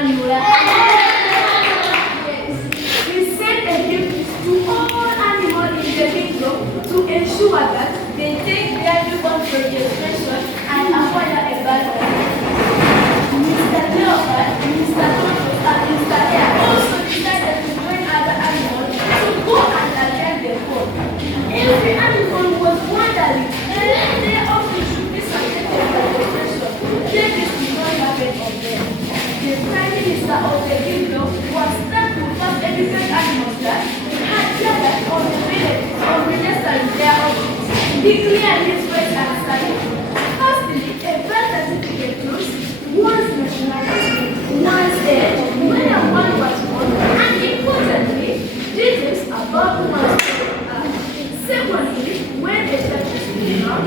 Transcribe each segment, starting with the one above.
Emmanuel. Yes. We send a gift to all animals in the kingdom to ensure that they take their newborn registration and acquire a birth. Mr. Leopard, Mr. Tortoise, and Mr. Hare also decided to join other animals to go and attend the court. Every animal was wondering when their office should be subjected to registration. Then this did not happen on them. The Prime Minister of the kingdom was struck to first educate animals that had gathered on the village on registering their office. He cleared his voice and started. Firstly, a birth certificate proves one's nationality, one's age, where one was born, and importantly, details about one's birth. Secondly, when a child is born,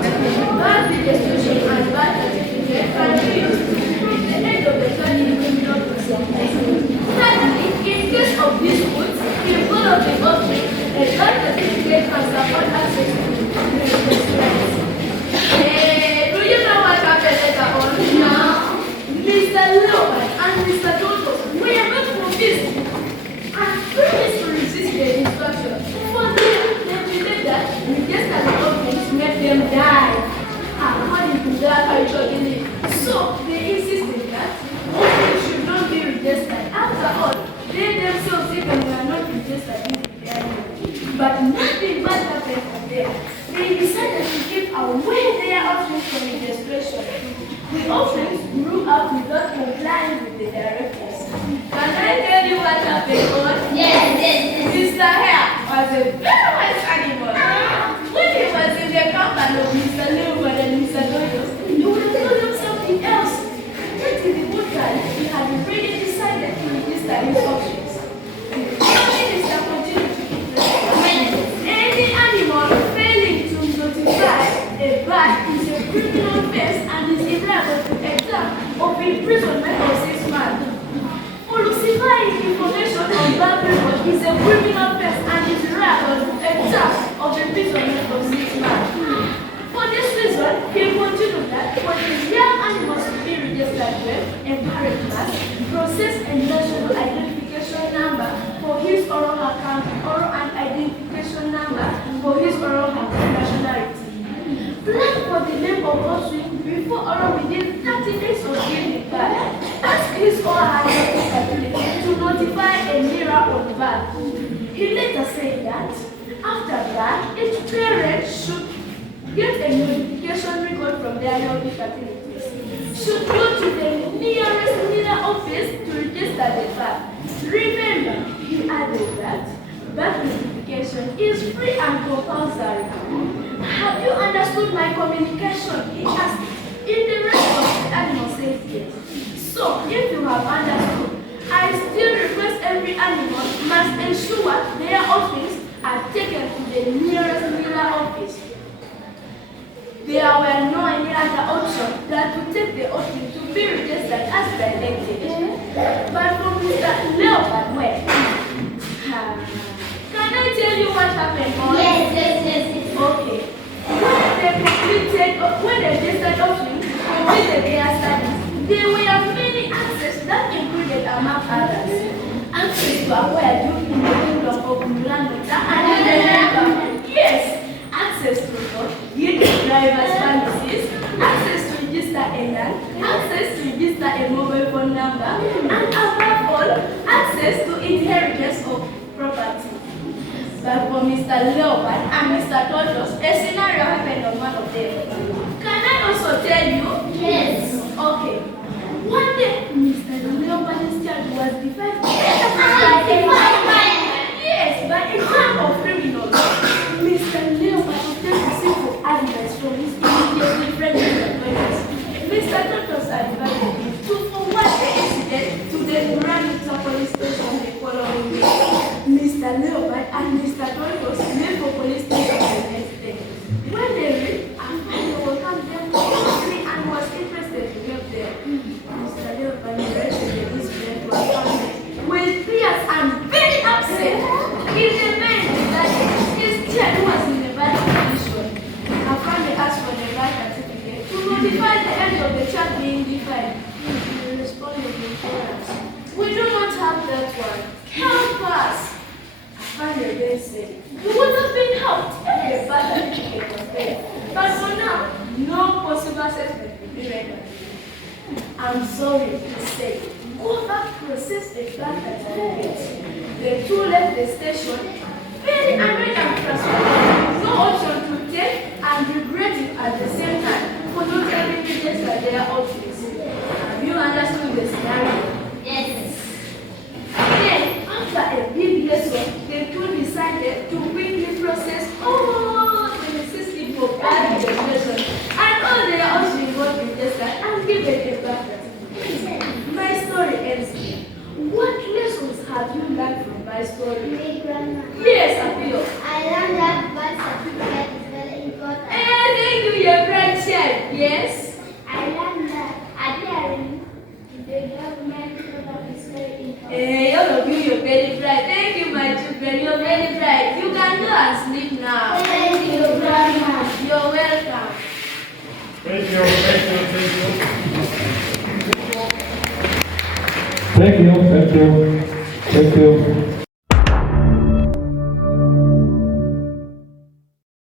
birth registration and birth certificate can be used to prove the age of the child in criminal proceedings. Thirdly, in case of disputes, in one of the options, a birth certificate can support access to the rights. Do you know what happened later on? No. Mr. Leopard and Mr. Tortoise were not convinced and promised to resist the instruction. For them, they believed that registering documents made them die, according to their culture belief. So they insisted that documents should not be registered. After all, they themselves even were not registered in the area. But nothing bad happened from there. They decided to keep away their options from registration. The options grew up without complying with the directives. Can I tell you what happened on? Yes. Mr. Hare was a very wise animal. When he was in the company of Mr. Leopard and Mr. Tortoise, he would have told them something else. Yet in the good time, he had already decided to register his options. The Prime Minister continued to keep any animal failing to notify a bird is a criminal offense and is liable to a term of imprisonment of 6 months. Falsifying information on bird record is a criminal offense and is liable to a term of imprisonment of 6 months. For this reason, he continued that for the young animals to be registered with, encourage us, process a national identification number for his oral account, oral and identification number for his oral nationality. Plan for the name of offspring before or within 30 days of giving birth. Ask his or her ability to notify a mirror on birth. He later said that after birth, each parent should get a notification record from their healthy facilities. Should go to the nearest mirror office to register the birth. Remember, he added that birth notification is free and compulsory. Have you understood my communication? He asked. In the rest of the animal said yes. So, if you have understood, I still request every animal must ensure their office are taken to the nearest mirror office. There were no any other option than to take the office to be registered as directed. But for Mr. Leopard, well, can I tell you what happened on? Yes. Okay. When the registered office completed their studies, there were many access that included, among others, access to acquire duty in the kingdom of Uganda and yes, access to driver's premises, access to register a land, access to register a mobile phone number, and above all, access to inheritance of property. But for Mr. Leopard and Mr. Tortoise, a scenario happened on one of them. Can I also tell you? Yes. Okay. One day, Mr. Leopard's child was defied by a gang of criminals. Mr. Leopard obtained simple advice from his immediately friend Mr. Tortoise. Mr. Tortoise advised him to forward the incident to the Northern police station the following day. Mr. Leopard and Mr. Tortoise left for police station the next day. When they reached, a father welcomed them closely and was interested to help them. Mr. Leopard narrated the incident to a family with tears and very upset. He remained that his child was in a bad condition. A family asked for the birth certificate to notify the end of the child being defied. He responded with chorus. that one. Help us. Finally, they said, you would have been helped if the birth certificate was there. But for now, no possible settlement will be rendered. I'm sorry to say, whoever processed the birth certificate, the two left the station very annoyed and frustrated, no option to take and regretting at the same time for not having registered their office. Have you understood the scenario? Yes. Then, after a big lesson, the two decided to quickly process all the necessity for birth registration and all their options got registered and given a birth certificate. My story ends here. What lessons have you learned from my story? My grandma. Yes, Apio. I learned that birth certificate is very important. Thank you, your bright child. Yes? I learned that adhering to the government program is very important. All of you, you're very bright. Thank you, my children. You're very bright. You can go and sleep now. Thank you, Grandma. You're welcome. Thank you, thank you, thank you. Thank you, thank you, thank you.